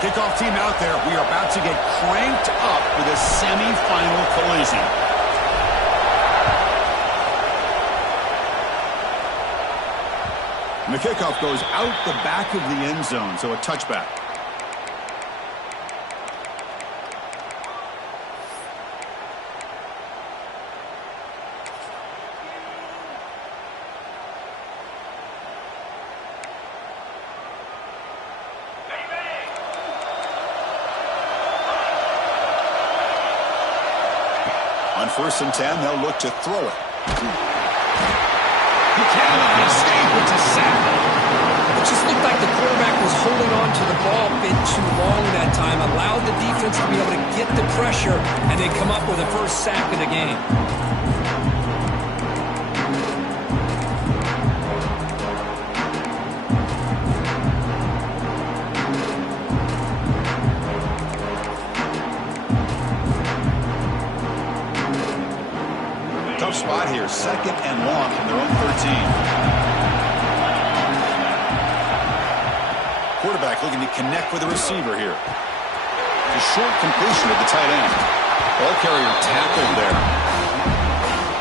Kickoff team out there. We are about to get cranked up for the semifinal collision. And the kickoff goes out the back of the end zone, so a touchback. On 1st and 10, they'll look to throw it. He cannot escape. It's a sack. It just looked like the quarterback was holding on to the ball a bit too long that time, allowed the defense to be able to get the pressure, and they come up with the first sack of the game. Tough spot here. 2nd and long from their own 13. Quarterback looking to connect with the receiver here. A short completion of the tight end. Ball carrier tackled there.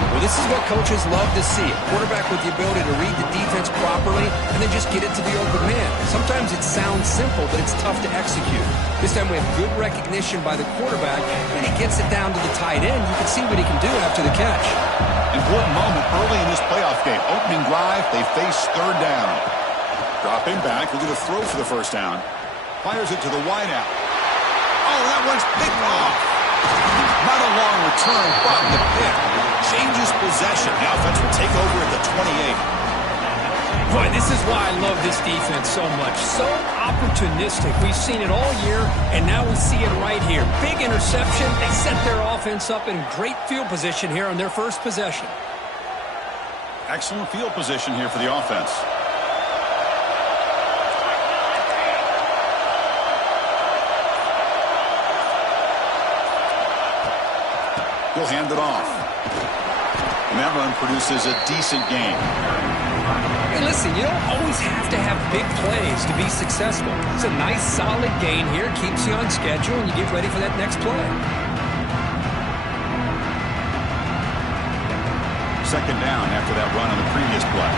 Well, this is what coaches love to see. A quarterback with the ability to read the defense properly and then just get it to the open man. Sometimes it sounds simple, but it's tough to execute. This time we have good recognition by the quarterback, and he gets it down to the tight end. You can see what he can do after the catch. Important moment early in this playoff game. Opening drive, they face 3rd down. Dropping back, looking to throw for the 1st down. Fires it to the wideout. Oh, that one's picked off. Not a long return, but the pick changes possession. The offense will take over at the 28. Boy, this is why I love this defense so much. So opportunistic. We've seen it all year, and now we see it right here. Big interception. They set their offense up in great field position here on their first possession. Excellent field position here for the offense. He'll hand it off. And that run produces a decent gain. Hey, listen, you don't always have to have big plays to be successful. It's a nice, solid gain here. Keeps you on schedule, and you get ready for that next play. 2nd down after that run on the previous play.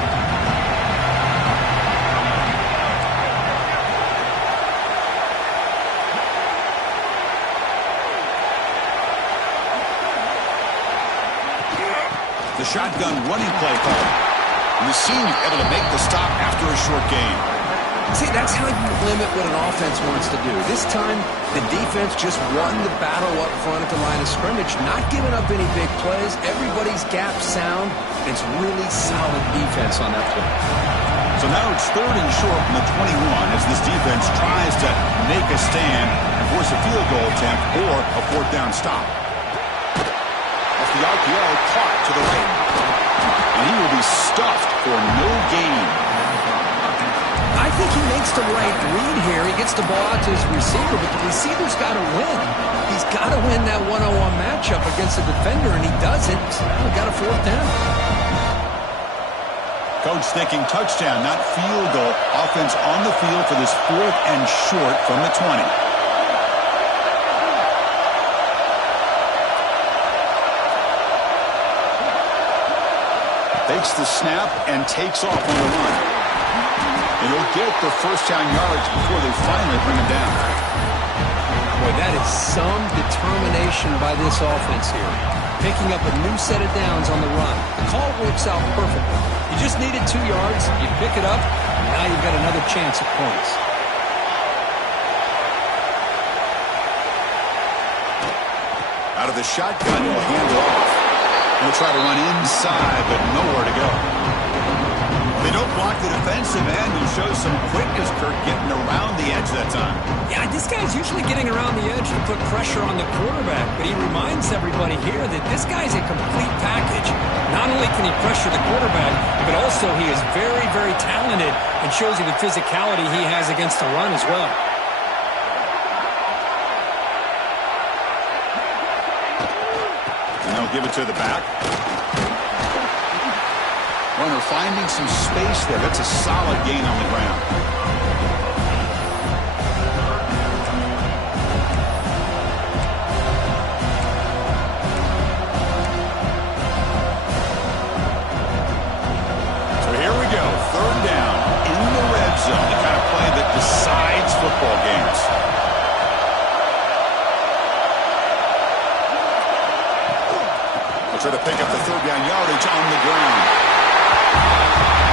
The shotgun running play call. And the senior able to make the stop after a short gain. See, that's how you limit what an offense wants to do. This time, the defense just won the battle up front at the line of scrimmage, not giving up any big plays. Everybody's gap sound. It's really solid defense on that play. So now it's 3rd and short from the 21 as this defense tries to make a stand and force a field goal attempt or a 4th down stop. Off the RPO, caught to the right. And he will be stuffed for no gain. I think he makes the right read here. He gets the ball out to his receiver, but the receiver's got to win. He's got to win that one-on-one matchup against the defender, and he doesn't. So now we've got a 4th down. Coach thinking touchdown, not field goal. Offense on the field for this 4th and short from the 20. Takes the snap and takes off on the run. And he'll get the 1st down yards before they finally bring him down. Boy, that is some determination by this offense here. Picking up a new set of downs on the run. The call works out perfectly. You just needed 2 yards, you pick it up, and now you've got another chance at points. Out of the shotgun, he'll hand it off. He'll try to run inside, but nowhere to go. They don't block the defensive end, who shows some quickness, Kirk, getting around the edge that time. Yeah, this guy's usually getting around the edge to put pressure on the quarterback, but he reminds everybody here that this guy's a complete package. Not only can he pressure the quarterback, but also he is very, very talented and shows you the physicality he has against the run as well. And they'll give it to the back. Runner finding some space there. That's a solid gain on the ground. football games. They'll try to pick up the third down yardage on the ground.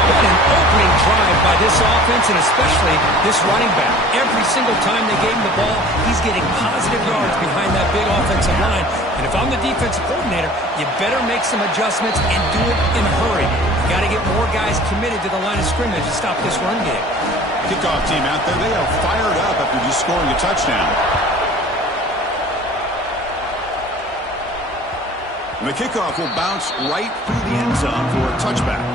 What an opening drive by this offense, and especially this running back. Every single time they gave him the ball, he's getting positive yards behind that big offensive line. And if I'm the defensive coordinator, you better make some adjustments and do it in a hurry. You got to get more guys committed to the line of scrimmage to stop this run game. Kickoff team out there, they are fired up after just scoring a touchdown. And the kickoff will bounce right through the end zone for a touchback.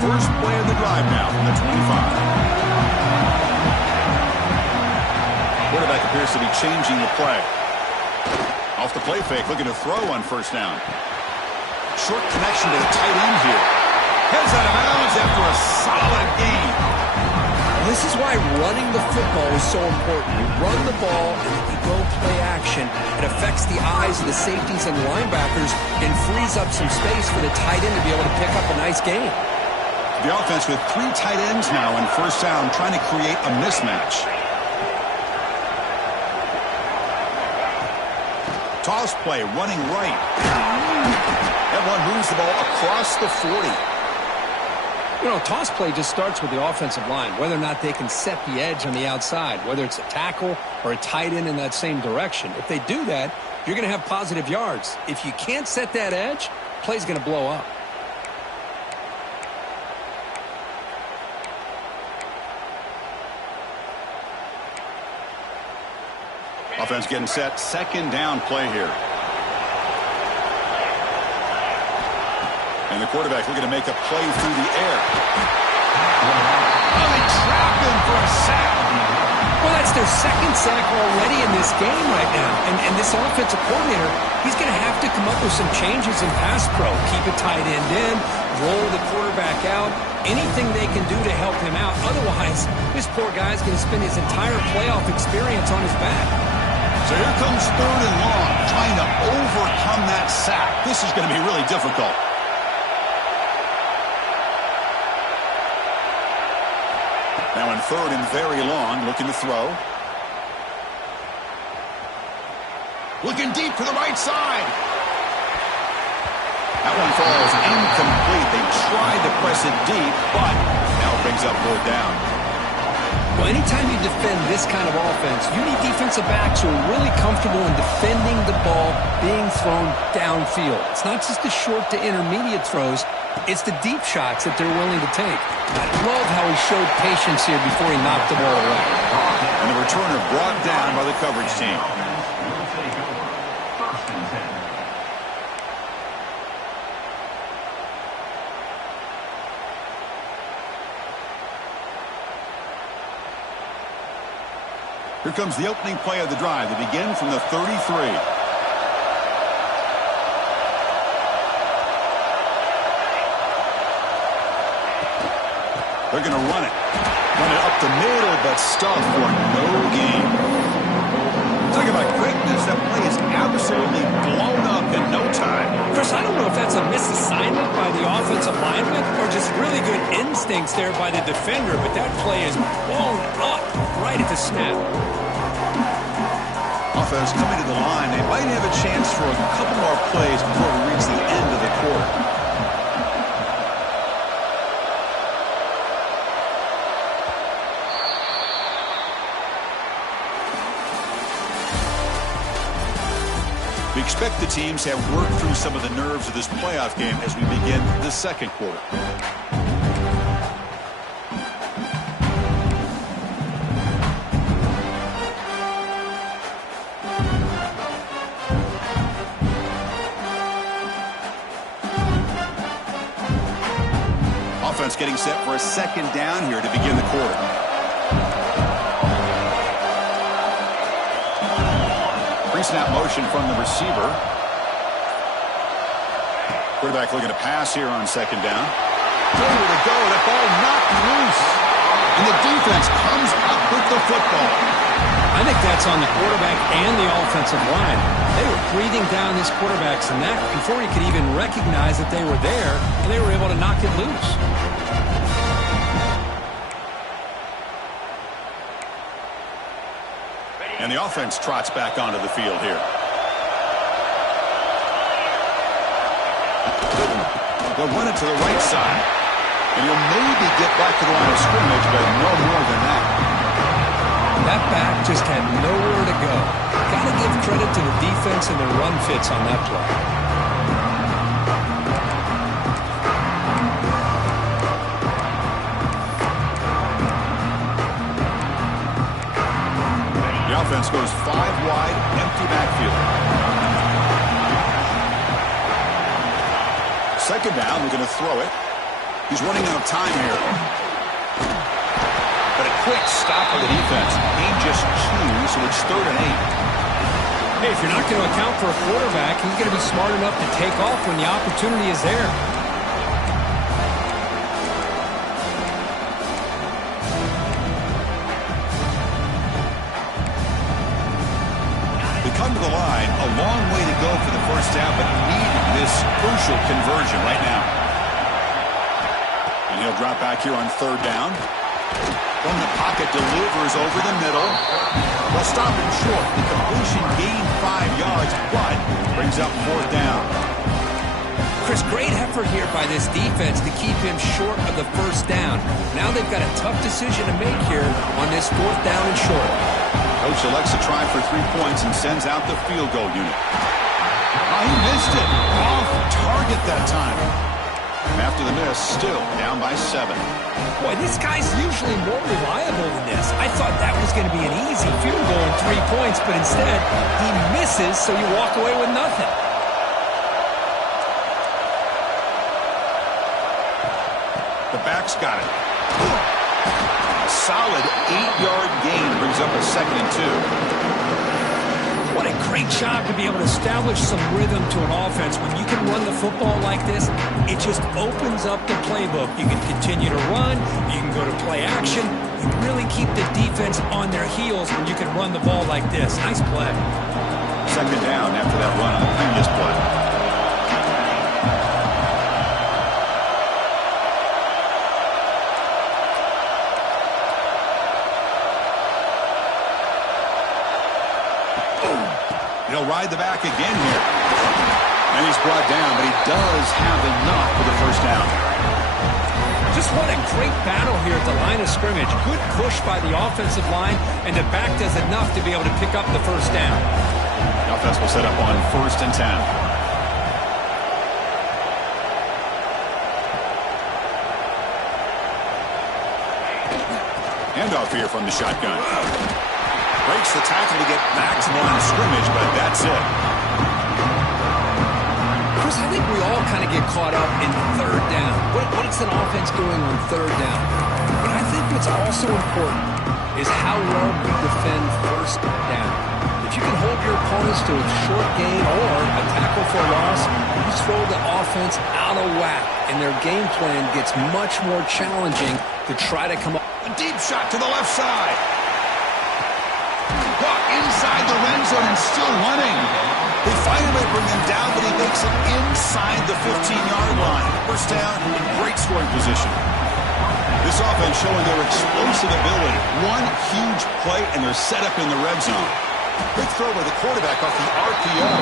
First play of the drive now from the 25. Quarterback appears to be changing the play. Off the play fake, looking to throw on first down. Short connection to the tight end here. Heads out of bounds after a solid gain. This is why running the football is so important. You run the ball and if you go play action, it affects the eyes of the safeties and linebackers and frees up some space for the tight end to be able to pick up a nice gain. The offense with 3 tight ends now in first down, trying to create a mismatch. Toss play, running right. That one moves the ball across the 40. You know, toss play just starts with the offensive line, whether or not they can set the edge on the outside, whether it's a tackle or a tight end in that same direction. If they do that, you're going to have positive yards. If you can't set that edge, play's going to blow up. Offense getting set. Second down play here. And the quarterback looking to make a play through the air. Oh, they trapped him for a sack. Well, that's their second sack already in this game right now. And this offensive coordinator, he's going to have to come up with some changes in pass pro. Keep a tight end in, roll the quarterback out, anything they can do to help him out. Otherwise, this poor guy's going to spend his entire playoff experience on his back. So here comes third and long, trying to overcome that sack. This is going to be really difficult. Now in third and very long, looking to throw. Looking deep to the right side. That one falls incomplete. They tried to press it deep, but now it brings up fourth down. Well, anytime you defend this kind of offense, you need defensive backs who are really comfortable in defending the ball being thrown downfield. It's not just the short to intermediate throws. It's the deep shots that they're willing to take. I love how he showed patience here before he knocked the ball away. And the returner brought down by the coverage team. Here comes the opening play of the drive. They begin from the 33. They're going to run it. Run it up the middle, but stuffed for no gain. Talk about quickness. That play is absolutely blown up in no time. Chris, I don't know if that's a misassignment by the offensive lineman or just really good instincts there by the defender, but that play is blown up right at the snap. Offense coming to the line. They might have a chance for a couple more plays before we reach the end of the quarter. We expect the teams to have worked through some of the nerves of this playoff game as we begin the second quarter. Offense getting set for a second down here to begin the quarter. Pre-snap motion from the receiver. Quarterback looking to pass here on second down. Nowhere to go. That ball knocked loose. defense comes up with the football. I think that's on the quarterback and the offensive line. They were breathing down this quarterback's neck before he could even recognize that they were there, and they were able to knock it loose. And the offense trots back onto the field here. They'll run it to the right side. And he'll maybe get back to the line of scrimmage, but no more than that. That back just had nowhere to go. Got to give credit to the defense and their run fits on that play. The offense goes 5 wide, empty backfield. Second down, we're going to throw it. He's running out of time here. But a quick stop of the defense. Gain just 2, so it's 3rd and 8. Hey, if you're not going to account for a quarterback, he's going to be smart enough to take off when the opportunity is there. They come to the line, a long way to go for the first down, but needing this crucial conversion right now. And he'll drop back here on 3rd down. From the pocket, delivers over the middle. They'll stop him short. The completion gained 5 yards, but brings up 4th down. Chris, great effort here by this defense to keep him short of the first down. Now they've got a tough decision to make here on this 4th down and short. Coach elects to try for 3 points and sends out the field goal unit. Oh, he missed it. Off target that time. And after the miss, still down by 7. Boy, this guy's usually more reliable than this. I thought that was going to be an easy field goal and 3 points, but instead, he misses, so you walk away with nothing. The back's got it. A solid 8-yard gain brings up a 2nd and 2. What a great job to be able to establish some rhythm to an offense. When you can run the football like this, it just opens up the playbook. You can continue to run. You can go to play action. You really keep the defense on their heels when you can run the ball like this. Nice play. 2nd down after that run on the previous play. He'll ride the back again here. And he's brought down, but he does have enough for the first down. Just what a great battle here at the line of scrimmage. Good push by the offensive line, and the back does enough to be able to pick up the first down. The offense will set up on 1st and 10. Handoff here from the shotgun. Breaks the tackle to get back to the line of scrimmage, but that's it. Chris, I think we all kind of get caught up in 3rd down. What is an offense doing on 3rd down? But I think what's also important is how well we defend 1st down. If you can hold your opponents to a short gain or a tackle for a loss, you throw the offense out of whack, and their game plan gets much more challenging to try to come up. A deep shot to the left side. Caught inside the red zone and still running. They finally bring him down, but he makes it inside the 15-yard line. First down in great scoring position. This offense showing their explosive ability. One huge play, and they're set up in the red zone. Quick throw by the quarterback off the RPO.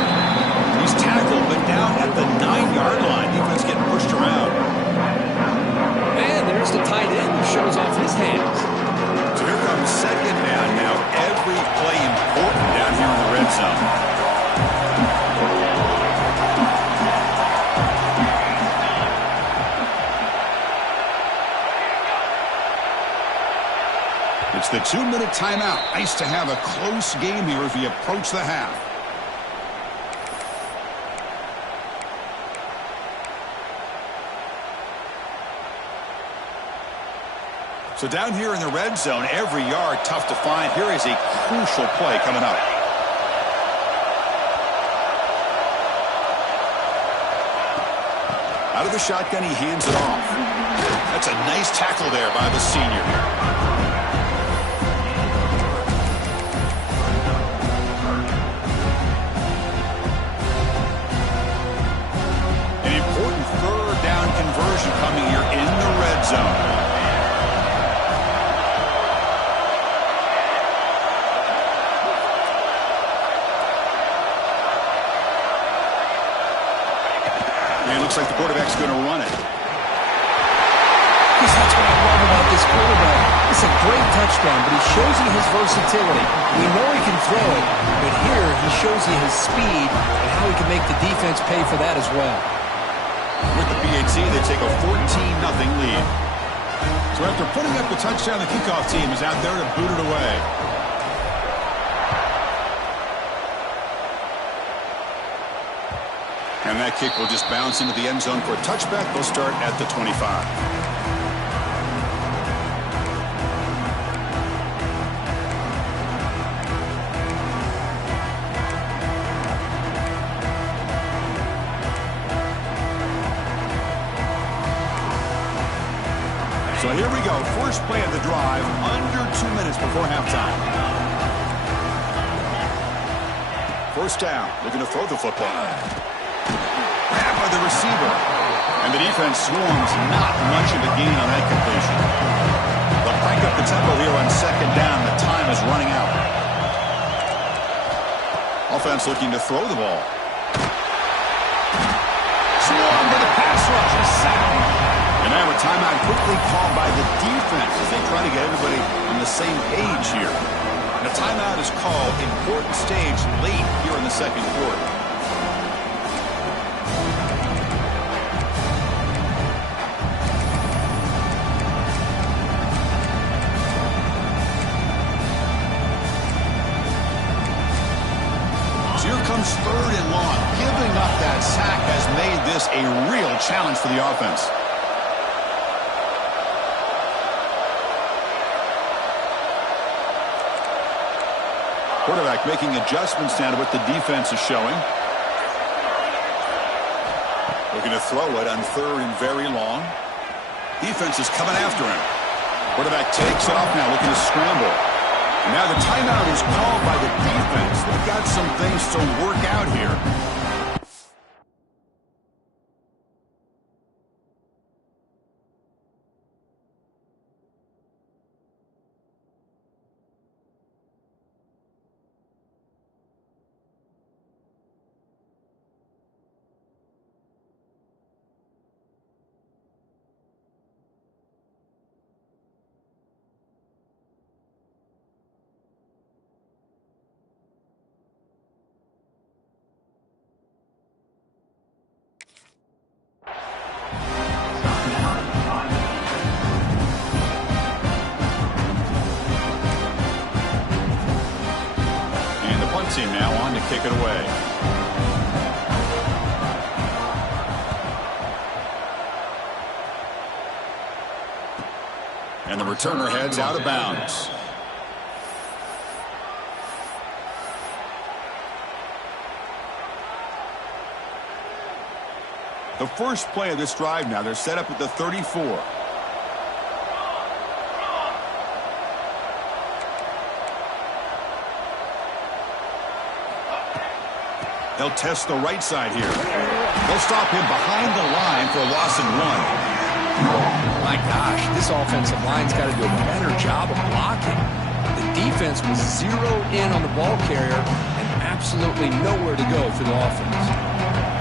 He's tackled, but down at the 9-yard line. Defense getting pushed around. And there's the tight end who shows off his hands. So here comes 2nd down now. Every play important down here in the red zone. It's the 2-minute timeout. Nice to have a close game here as we approach the half. So down here in the red zone, every yard tough to find. Here is a crucial play coming up. Out of the shotgun, he hands it off. That's a nice tackle there by the senior. Looks like the quarterback's going to run it. Because that's what I love about this quarterback. It's a great touchdown, but he shows you his versatility. We know he can throw it, but here he shows you his speed and how he can make the defense pay for that as well. With the PAT, they take a 14-0 lead. So after putting up the touchdown, the kickoff team is out there to boot it away. And that kick will just bounce into the end zone for a touchback. They'll start at the 25. So here we go. First play of the drive, under 2 minutes before halftime. First down, looking to throw the football. Grab by the receiver. And the defense swarms, not much of a gain on that completion. They'll crank up the tempo here on second down. The time is running out. Offense looking to throw the ball. Swarm with a pass rush. A sack. And now a timeout quickly called by the defense as they try to get everybody on the same page here. And a timeout is called, important stage late here in the second quarter. So here comes third and long. Giving up that sack has made this a real challenge for the offense. Quarterback making adjustments now to what the defense is showing. Looking to throw it on third and very long. Defense is coming after him. Quarterback takes off now, looking to scramble. And now the timeout is called by the defense. They've got some things to work out here. Team now on to kick it away. And the returner heads out of bounds. The first play of this drive now, they're set up at the 34. They'll test the right side here. They'll stop him behind the line for a loss and 1. My gosh, this offensive line's got to do a better job of blocking. The defense was zeroed in on the ball carrier and absolutely nowhere to go for the offense.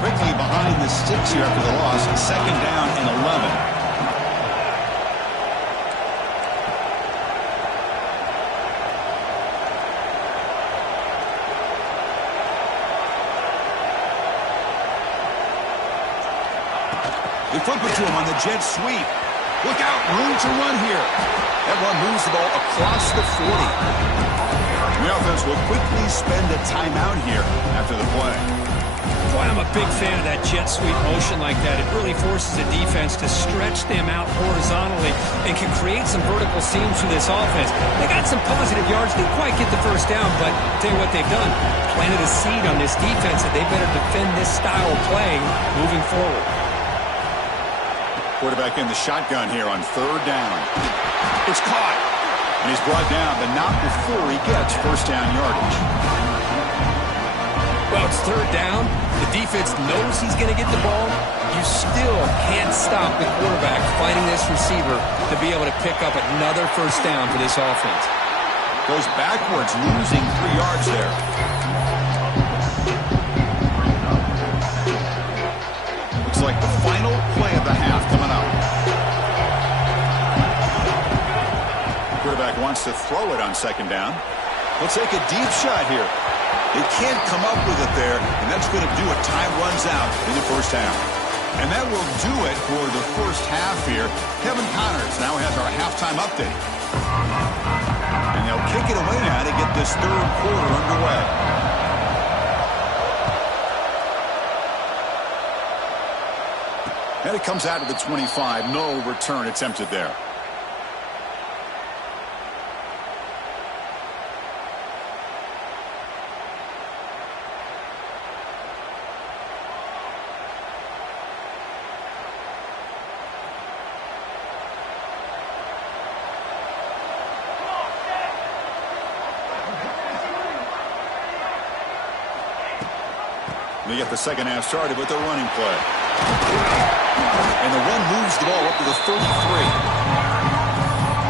Quickly behind the sticks here after the loss. Second down and 11. They flip it to him on the jet sweep. Look out, room to run here. That one moves the ball across the 40. The offense will quickly spend a timeout here after the play. Boy, I'm a big fan of that jet sweep motion like that. It really forces the defense to stretch them out horizontally and can create some vertical seams for this offense. They got some positive yards. Didn't quite get the first down, but I'll tell you what they've done. Planted a seed on this defense that they better defend this style of playing moving forward. Quarterback in the shotgun here on third down. It's caught. And he's brought down, but not before he gets first down yardage. Well, it's third down. The defense knows he's going to get the ball. You still can't stop the quarterback fighting this receiver to be able to pick up another first down for this offense. Goes backwards, losing 3 yards there. Looks like the wants to throw it on second down. He'll take a deep shot here. They can't come up with it there, and that's going to do it. Time runs out in the first half. And that will do it for the first half here. Kevin Connors now has our halftime update. And they'll kick it away now to get this third quarter underway. And it comes out of the 25. No return attempted there. They get the second half started with the running play. And the run moves the ball up to the 33.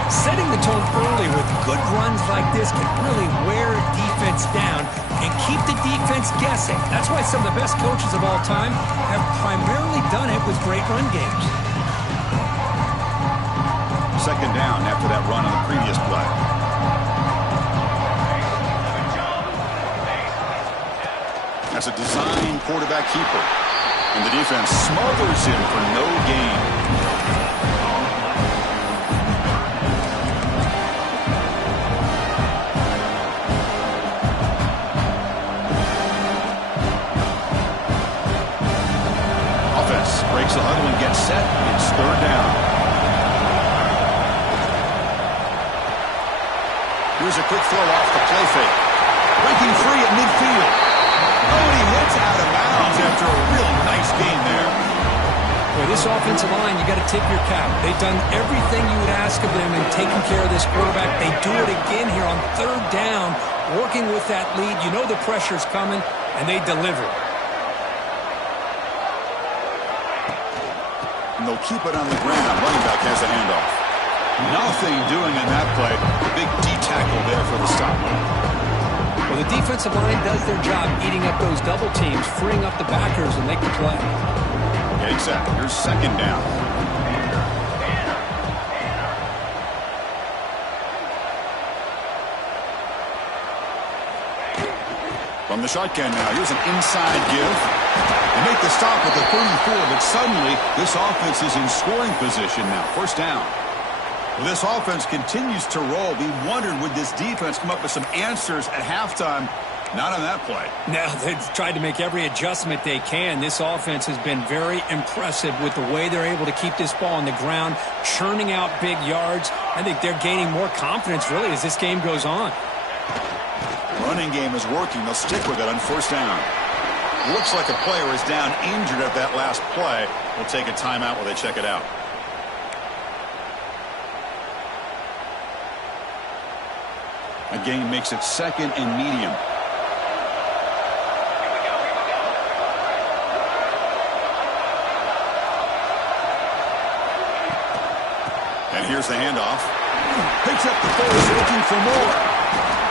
Setting the tone early with good runs like this can really wear a defense down and keep the defense guessing. That's why some of the best coaches of all time have primarily done it with great run games. Second down after that run on the previous play. That's a design quarterback keeper. And the defense smothers him for no gain. Offense breaks the huddle and gets set. It's third down. Here's a quick throw off the play fake. Breaking free at midfield. Oh, he hits out of bounds after a really nice game there. Boy, this offensive line, you got to tip your cap. They've done everything you would ask of them in taking care of this quarterback. They do it again here on third down, working with that lead. You know the pressure's coming, and they deliver. And they'll keep it on the ground. Running back has the handoff. Nothing doing in that play. The big D tackle there for the stop. Well, the defensive line does their job eating up those double teams, freeing up the backers, and make the play. Yeah, exactly. Here's second down. From the shotgun now, here's an inside give. They make the stop at the 34, but suddenly this offense is in scoring position now. First down. Well, this offense continues to roll. We wondered, would this defense come up with some answers at halftime? Not on that play. No, they've tried to make every adjustment they can. This offense has been very impressive with the way they're able to keep this ball on the ground, churning out big yards. I think they're gaining more confidence, really, as this game goes on. Running game is working. They'll stick with it on first down. Looks like a player is down injured at that last play. We'll take a timeout while they check it out. A gain makes it second and medium. And here's the handoff. Picks up the force, looking for more.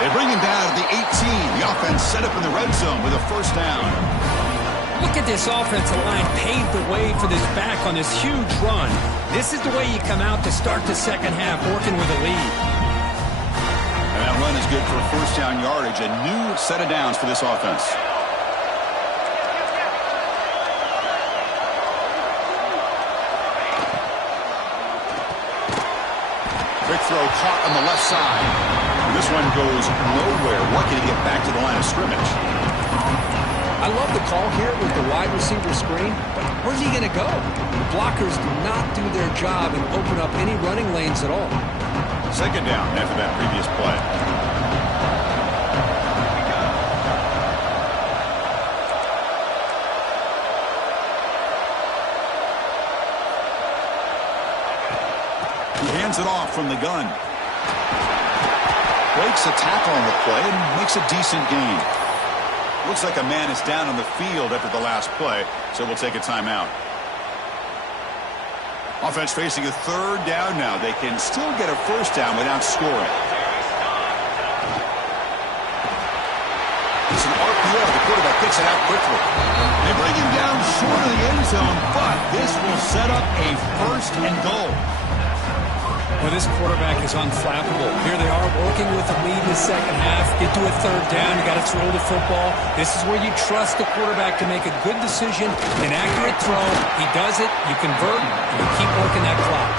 They bring him down to the 18. The offense set up in the red zone with a first down. Look at this offensive line paved the way for this back on this huge run. This is the way you come out to start the second half, working with a lead. And that run is good for first down yardage. A new set of downs for this offense. Quick throw caught on the left side. And this one goes nowhere. Lucky to get back to the line of scrimmage. I love the call here with the wide receiver screen, but where's he going to go? The blockers do not do their job and open up any running lanes at all. Second down after that previous play. He hands it off from the gun. Breaks a tackle on the play and makes a decent gain. Looks like a man is down on the field after the last play, so we'll take a timeout. Offense facing a third down now. They can still get a first down without scoring. It's an RPO. The quarterback gets it out quickly. They bring him down short of the end zone, but this will set up a first and goal. Well, this quarterback is unflappable. Here they are working with a lead in the second half. Get to a third down. You got to throw the football. This is where you trust the quarterback to make a good decision, an accurate throw. He does it. You convert, and you keep working that clock.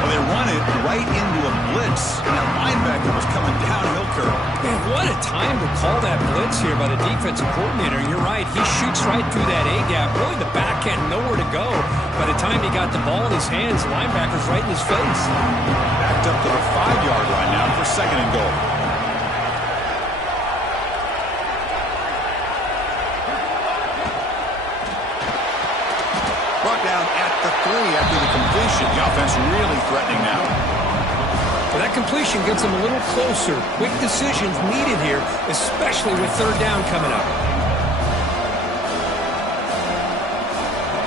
Well, they run it right into a blitz, and that linebacker was coming downhill curve. Man, what a time to call that blitz here by the defensive coordinator. And you're right. He shoots right through that A-gap. Really, the back had nowhere to go. By the time he got the ball in his hands, the linebacker's right in his face. Backed up to the 5-yard line now for 2nd and goal. Brought down at the 3 after the completion. The offense really threatening now. Well, that completion gets them a little closer. Quick decisions needed here, especially with third down coming up.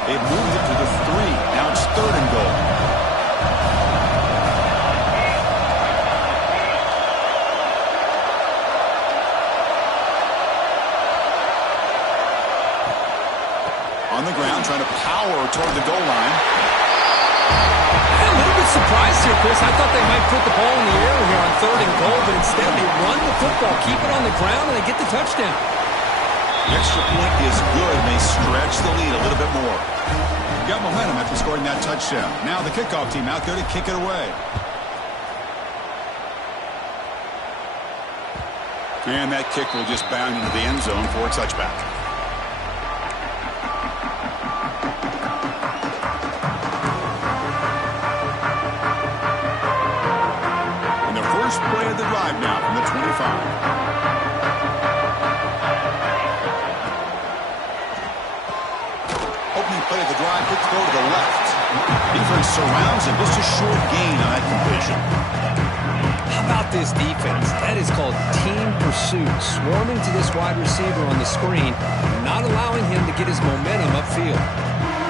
They've moved it to the 3. Now it's 3rd and goal. On the ground, trying to power toward the goal line. I'm a little bit surprised here, Chris. I thought they might put the ball in the air here on 3rd and goal, but instead they run the football, keep it on the ground, and they get the touchdown. The extra point is good, and they stretch the lead a little bit more. Got momentum after scoring that touchdown. Now the kickoff team out there to kick it away. And that kick will just bound into the end zone for a touchback. And the first play of the drive now from the 25. Play of the drive, quick throw to the left. Defense surrounds him. Just a short gain on that completion. How about this defense? That is called team pursuit. Swarming to this wide receiver on the screen, not allowing him to get his momentum upfield.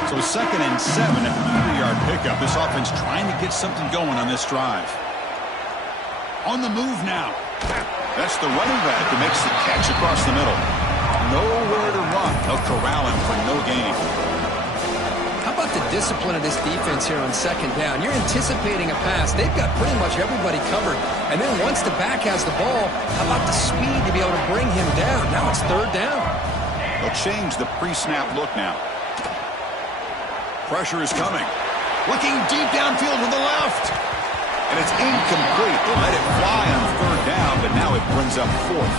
So 2nd and 7 at the 3-yard pickup. This offense trying to get something going on this drive. On the move now. That's the running back who makes the catch across the middle. Nowhere to run. They'll corral him for no gain. How about the discipline of this defense here on 2nd down? You're anticipating a pass. They've got pretty much everybody covered. And then once the back has the ball, how about the speed to be able to bring him down? Now it's 3rd down. They'll change the pre-snap look now. Pressure is coming. Looking deep downfield to the left. And it's incomplete. They let it fly on 3rd down, but now it brings up 4th.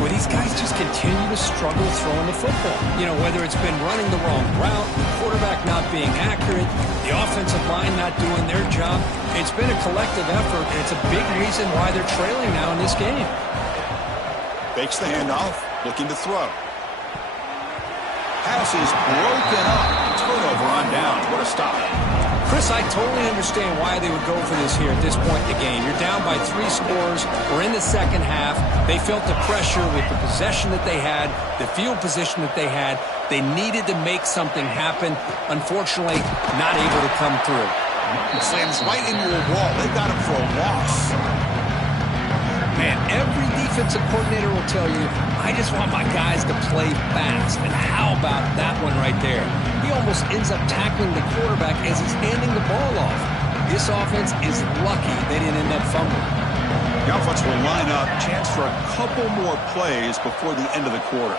Well, these guys just continue to struggle throwing the football. You know, whether it's been running the wrong route, the quarterback not being accurate, the offensive line not doing their job. It's been a collective effort, and it's a big reason why they're trailing now in this game. Fakes the handoff, looking to throw. Pass is broken up. Turnover on down. What a stop. Chris, I totally understand why they would go for this here at this point in the game. You're down by 3 scores. We're in the second half. They felt the pressure with the possession that they had, the field position that they had. They needed to make something happen. Unfortunately, not able to come through. Slams right into a wall. They got him for a loss. Man, every defensive coordinator will tell you, I just want my guys to play fast. And how about that one right there? He almost ends up tackling the quarterback as he's handing the ball off. This offense is lucky they didn't end up fumbling. The offense will line up. Chance for a couple more plays before the end of the quarter.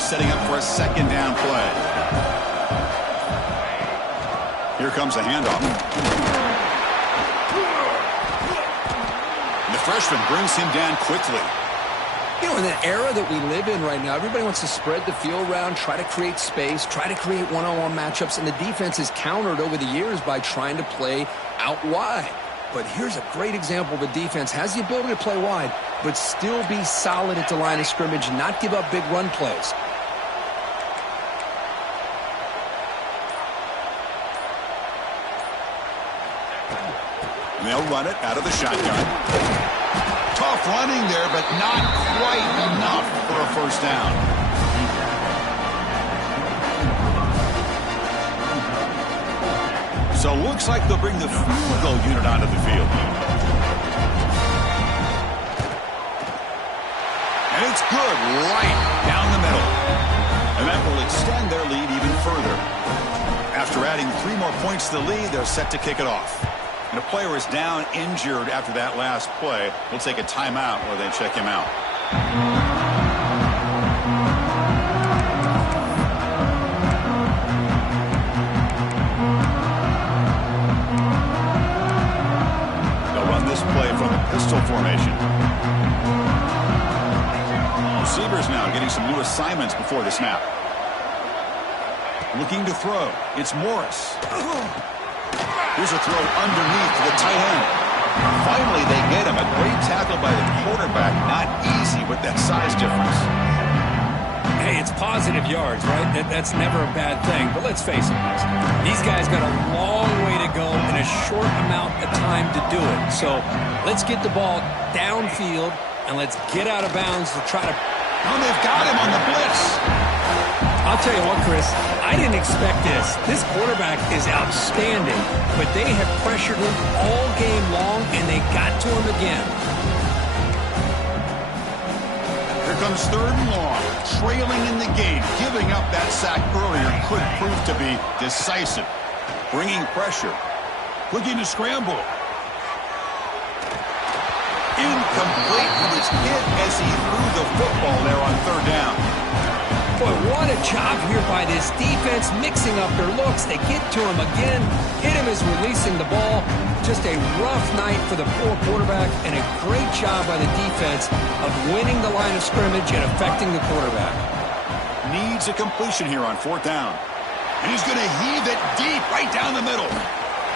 Setting up for a 2nd down play. Here comes a handoff. And the freshman brings him down quickly. You know, in the era that we live in right now, everybody wants to spread the field around, try to create space, try to create one-on-one matchups, and the defense is countered over the years by trying to play out wide. But here's a great example. The defense has the ability to play wide, but still be solid at the line of scrimmage and not give up big run plays. And they'll run it out of the shotgun. Tough running there, but not quite enough for a first down. So looks like they'll bring the field goal unit onto the field. And it's good right down the middle. And that will extend their lead even further. After adding 3 more points to the lead, they're set to kick it off. And a player is down injured after that last play. We'll take a timeout where they check him out. They'll run this play from the pistol formation. Receivers now getting some new assignments before the snap. Looking to throw. It's Morris. Here's a throw underneath to the tight end. Finally, they get him. A great tackle by the quarterback. Not easy with that size difference. Hey, it's positive yards, right? That's never a bad thing. But let's face it, guys. These guys got a long way to go in a short amount of time to do it. So let's get the ball downfield, and let's get out of bounds to try to... Oh, they've got him on the blitz. I'll tell you what, Chris, I didn't expect this. This quarterback is outstanding, but they have pressured him all game long, and they got to him again. Here comes 3rd and long, trailing in the game. Giving up that sack earlier could prove to be decisive. Bringing pressure, looking to scramble. Incomplete. He was hit as he threw the football there on 3rd down. Boy, what a job here by this defense, mixing up their looks. They get to him again. Hit him as releasing the ball. Just a rough night for the poor quarterback, and a great job by the defense of winning the line of scrimmage and affecting the quarterback. Needs a completion here on 4th down. And he's going to heave it deep right down the middle.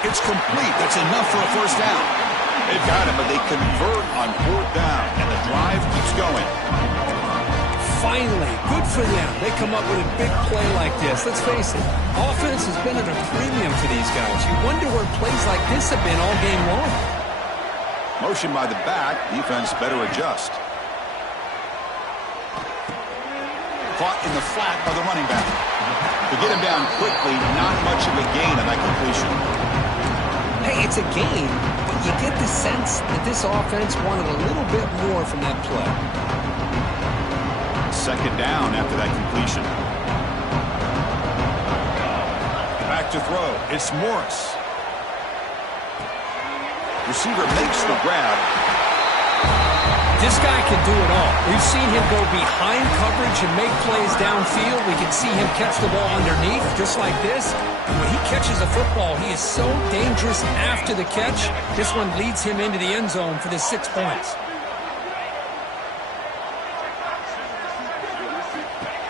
It's complete. That's enough for a first down. They've got him, but they convert on 4th down, and the drive keeps going. Finally, good for them. They come up with a big play like this. Let's face it, offense has been at a premium for these guys. You wonder where plays like this have been all game long. Motion by the back. Defense better adjust. Caught in the flat by the running back. To get him down quickly, not much of a gain on that completion. Hey, it's a gain, but you get the sense that this offense wanted a little bit more from that play. 2nd down after that completion. Back to throw. It's Morris. Receiver makes the grab. This guy can do it all. We've seen him go behind coverage and make plays downfield. We can see him catch the ball underneath, just like this. And when he catches a football, he is so dangerous after the catch. This one leads him into the end zone for the 6 points.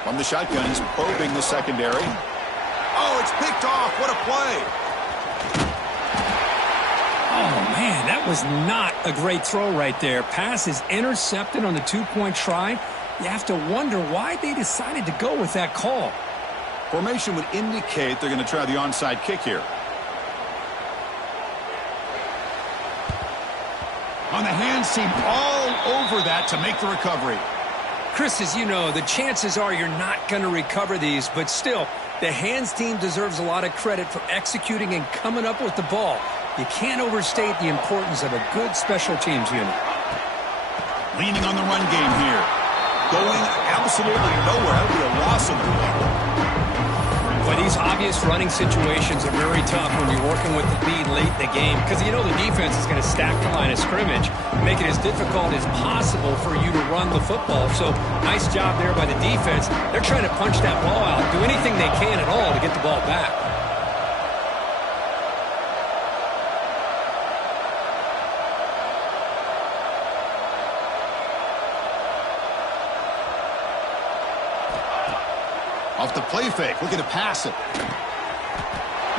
From the shotgun, he's probing the secondary. Oh, it's picked off. What a play. Oh, man, that was not a great throw right there. Pass is intercepted on the 2-point try. You have to wonder why they decided to go with that call. Formation would indicate they're going to try the onside kick here. On the hands team all over that to make the recovery. Chris, as you know, the chances are you're not going to recover these, but still, the hands team deserves a lot of credit for executing and coming up with the ball. You can't overstate the importance of a good special teams unit. Leaning on the run game here. Going absolutely nowhere. That would be a loss of the play. But these obvious running situations are very tough when you're working with the lead late in the game, because you know the defense is going to stack the line of scrimmage, make it as difficult as possible for you to run the football. So nice job there by the defense. They're trying to punch that ball out, do anything they can at all to get the ball back. Off the play fake, looking to pass it.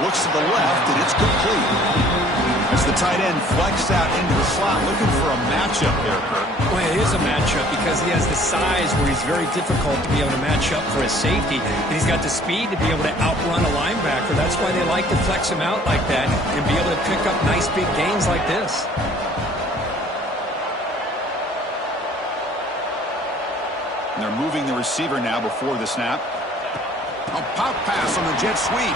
Looks to the left, and it's complete. As the tight end flexed out into the slot, looking for a matchup there, Kirk. Well, it is a matchup because he has the size where he's very difficult to be able to match up for his safety. And he's got the speed to be able to outrun a linebacker. That's why they like to flex him out like that and be able to pick up nice big gains like this. And they're moving the receiver now before the snap. A pop pass on the jet sweep.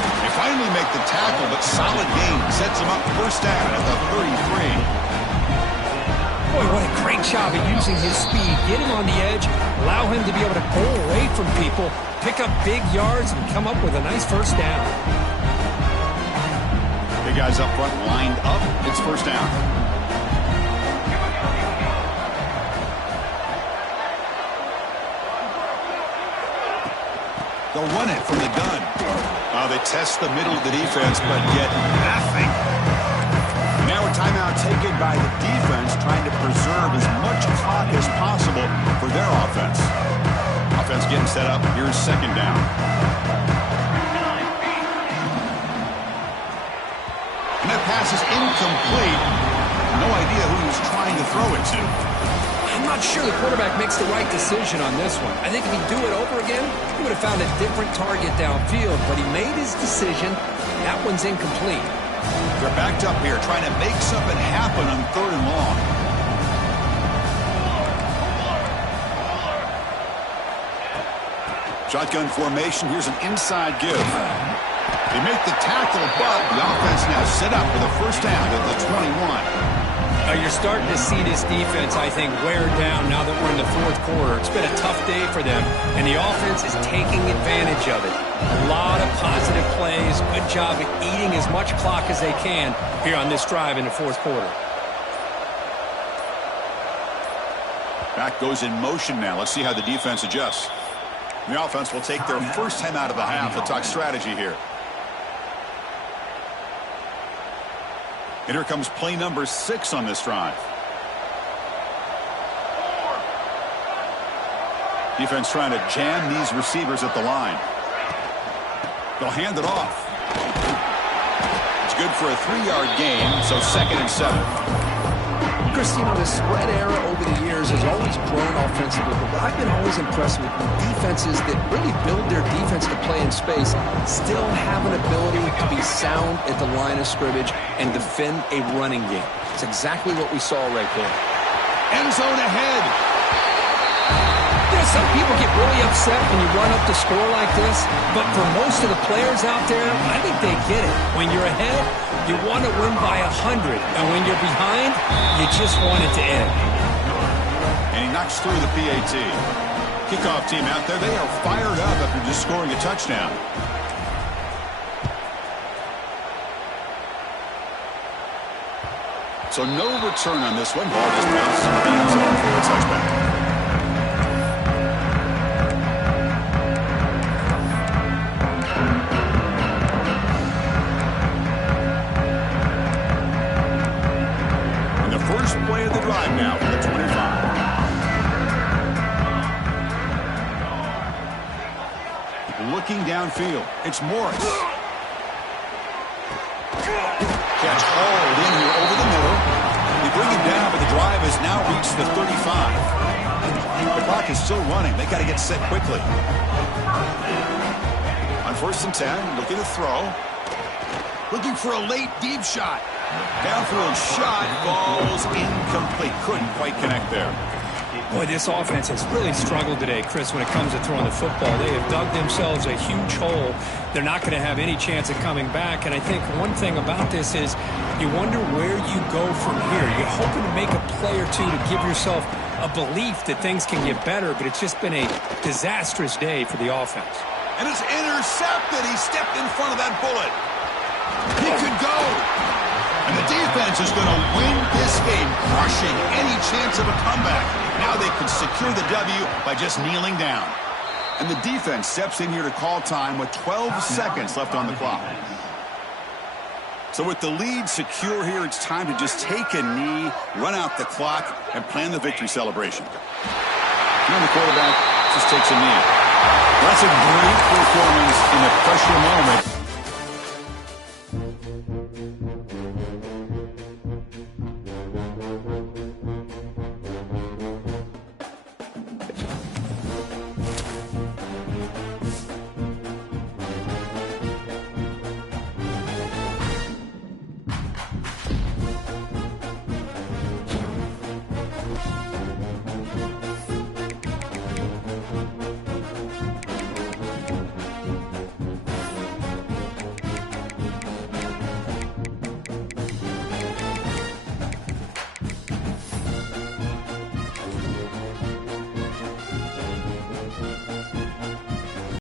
They finally make the tackle, but solid gain sets him up first down at the 33. Boy, what a great job of using his speed. Get him on the edge, allow him to be able to pull away from people, pick up big yards, and come up with a nice first down. Big guys up front lined up. It's first down. They'll run it from the gun. They test the middle of the defense, but get nothing. Now a timeout taken by the defense, trying to preserve as much clock as possible for their offense. Offense getting set up. Here's second down. And that pass is incomplete. No idea who he was trying to throw it to. I'm not sure the quarterback makes the right decision on this one. I think if he'd do it over again, he would have found a different target downfield, but he made his decision. That one's incomplete. They're backed up here, trying to make something happen on third and long. Shotgun formation. Here's an inside give. They make the tackle, but the offense now set up for the first down at the 21. You're starting to see this defense, I think, wear down now that we're in the fourth quarter. It's been a tough day for them, and the offense is taking advantage of it. A lot of positive plays. Good job at eating as much clock as they can here on this drive in the fourth quarter. Back goes in motion now. Let's see how the defense adjusts. The offense will take their first time out of the half to talk strategy here. And here comes play number 6 on this drive. Defense trying to jam these receivers at the line. They'll hand it off. It's good for a 3-yard gain, so 2nd and 7. Chris, you know, the spread era over the years has always grown offensively, but what I've been always impressed with defenses that really build their defense to play in space still have an ability to be sound at the line of scrimmage and defend a running game. It's exactly what we saw right there. End zone ahead. You know, some people get really upset when you run up the score like this, but for most of the players out there, I think they get it. When you're ahead, you want to win by 100, and when you're behind, you just want it to end. And he knocks through the PAT. Kickoff team out there, they are fired up after just scoring a touchdown. So no return on this one. Ball just bounces in the end zone for a touchback. First play of the drive now for the 25. Looking downfield. It's Morris. Catch hauled in here over the middle. They bring him down, but the drive has now reached the 35. The clock is still running. They got to get set quickly. On 1st and 10, looking to throw. Looking for a late deep shot. Downfield shot falls incomplete. Couldn't quite connect there. Boy, this offense has really struggled today, Chris, when it comes to throwing the football. They have dug themselves a huge hole. They're not going to have any chance of coming back. And I think one thing about this is you wonder where you go from here. You're hoping to make a play or two to give yourself a belief that things can get better, but it's just been a disastrous day for the offense. And it's intercepted. He stepped in front of that bullet. He could go. And the defense is going to win this game, crushing any chance of a comeback. Now they can secure the W by just kneeling down. And the defense steps in here to call time with 12 seconds left on the clock. So with the lead secure here, it's time to just take a knee, run out the clock, and plan the victory celebration. And the quarterback just takes a knee. That's a great performance in a pressure moment.